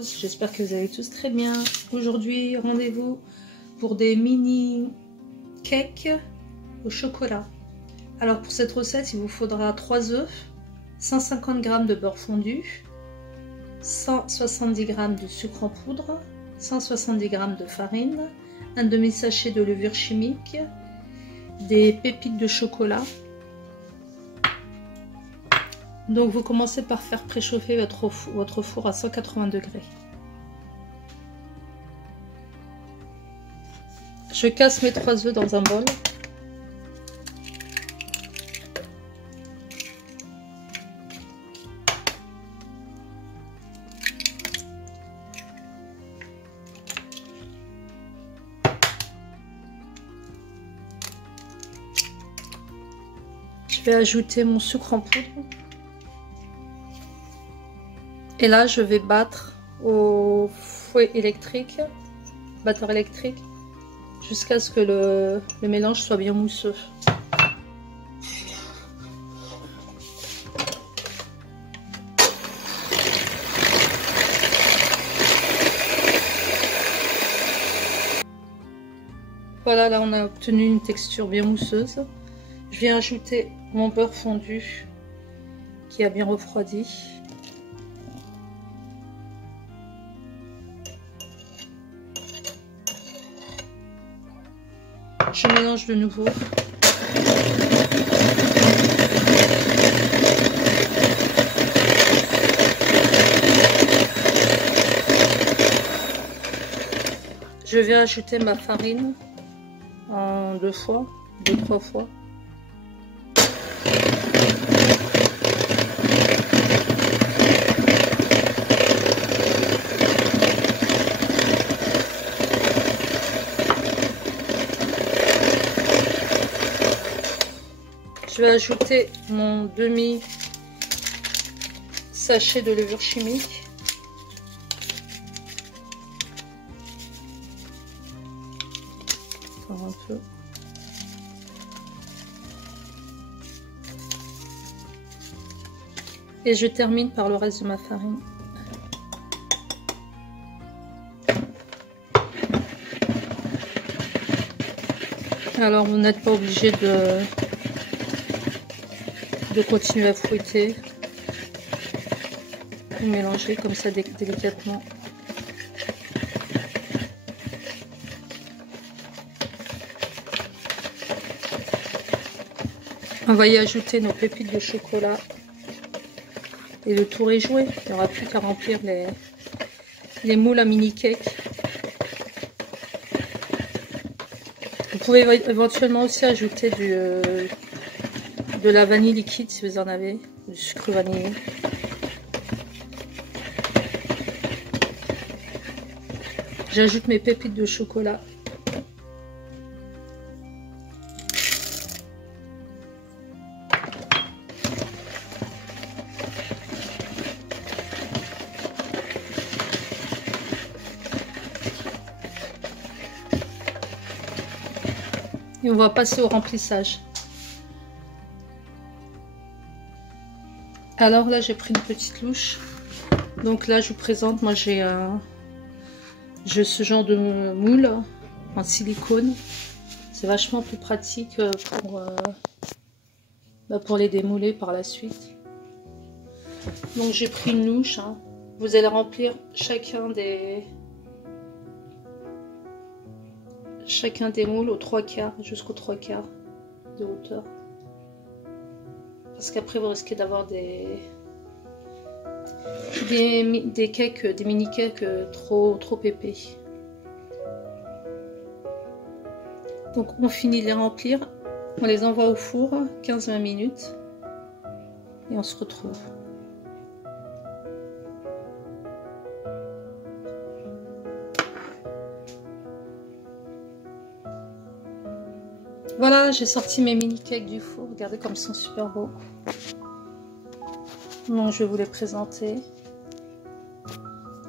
tous, j'espère que vous allez tous très bien. Aujourd'hui, rendez-vous pour des mini cakes au chocolat. Alors pour cette recette, il vous faudra 3 œufs, 150 g de beurre fondu, 170 g de sucre en poudre, 170 g de farine, un demi-sachet de levure chimique, des pépites de chocolat. Donc vous commencez par faire préchauffer votre four à 180 degrés. Je casse mes 3 œufs dans un bol. Je vais ajouter mon sucre en poudre. Et là, je vais battre au fouet électrique, batteur électrique, jusqu'à ce que le mélange soit bien mousseux. Voilà, là on a obtenu une texture bien mousseuse. Je viens ajouter mon beurre fondu qui a bien refroidi. Je mélange de nouveau. Je vais ajouter ma farine en 2 fois, 2-3 fois. Je vais ajouter mon demi-sachet de levure chimique. Encore un peu. Et je termine par le reste de ma farine. Alors vous n'êtes pas obligé de continuer à fouetter, vous mélangez comme ça délicatement. On va y ajouter nos pépites de chocolat et le tour est joué. Il n'y aura plus qu'à remplir les moules à mini cake. Vous pouvez éventuellement aussi ajouter de la vanille liquide si vous en avez, du sucre vanillé. J'ajoute mes pépites de chocolat. Et on va passer au remplissage. Alors là j'ai pris une petite louche, donc là je vous présente, moi j'ai ce genre de moule en silicone, c'est vachement plus pratique pour les démouler par la suite. Donc j'ai pris une louche, hein. Vous allez remplir chacun des moules aux 3/4, jusqu'aux 3/4 de hauteur. Parce qu'après vous risquez d'avoir des cakes, des mini cakes trop épais. Donc on finit de les remplir, on les envoie au four 15-20 minutes et on se retrouve. Voilà, j'ai sorti mes mini cakes du four, regardez comme ils sont super beaux. Donc je vais vous les présenter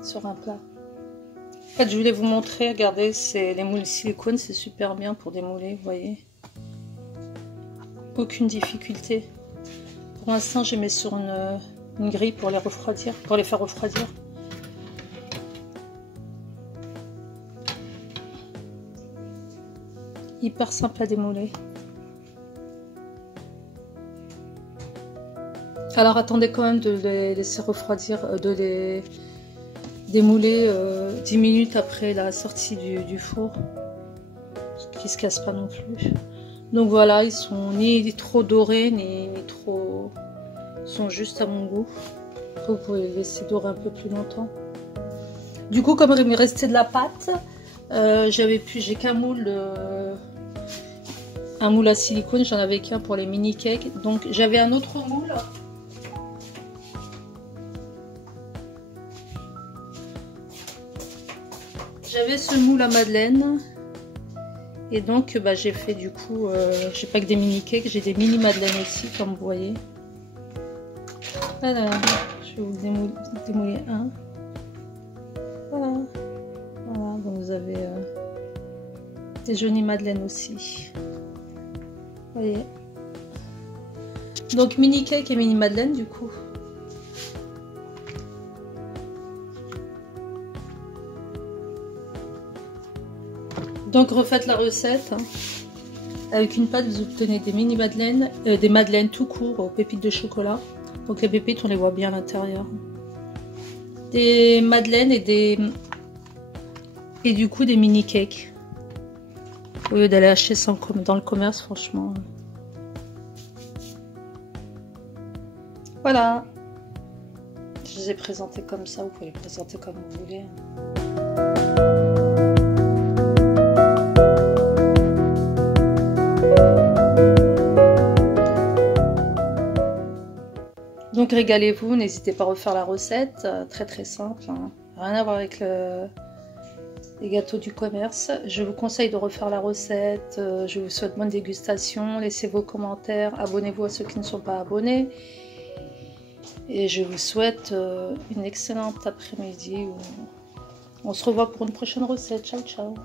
sur un plat. En fait, je voulais vous montrer, regardez, c'est les moules silicone, c'est super bien pour démouler, vous voyez. Aucune difficulté. Pour l'instant, j'ai mis sur une grille pour les refroidir, pour les faire refroidir. hyper simple à démouler. Alors attendez quand même de les laisser refroidir, de les démouler 10 minutes après la sortie du four, qui se cassent pas non plus. Donc voilà, ils sont ni trop dorés ni trop, ils sont juste à mon goût. Après, vous pouvez les laisser dorer un peu plus longtemps. Du coup, comme il me restait de la pâte, j'ai qu'un moule, un moule à silicone, j'en avais qu'un pour les mini cakes. Donc j'avais un autre moule. J'avais ce moule à madeleine. Et donc bah, j'ai fait du coup, j'ai pas que des mini cakes, j'ai des mini madeleines aussi, comme vous voyez. Voilà, je vais vous démouler un. Voilà, voilà, donc vous avez des jolies madeleines aussi. Vous voyez. Donc mini cake et mini madeleine du coup. Donc refaites la recette. Hein. Avec une pâte, vous obtenez des mini madeleines, des madeleines tout court aux pépites de chocolat. Donc les pépites, on les voit bien à l'intérieur. Des madeleines et du coup des mini cakes. Au lieu d'aller acheter ça dans le commerce, franchement. Voilà. Je les ai présentés comme ça, vous pouvez les présenter comme vous voulez. Donc régalez-vous, n'hésitez pas à refaire la recette, très très simple, hein. Rien à voir avec les gâteaux du commerce. Je vous conseille de refaire la recette, je vous souhaite bonne dégustation, laissez vos commentaires, abonnez-vous à ceux qui ne sont pas abonnés. Et je vous souhaite une excellente après-midi. On se revoit pour une prochaine recette. Ciao ciao.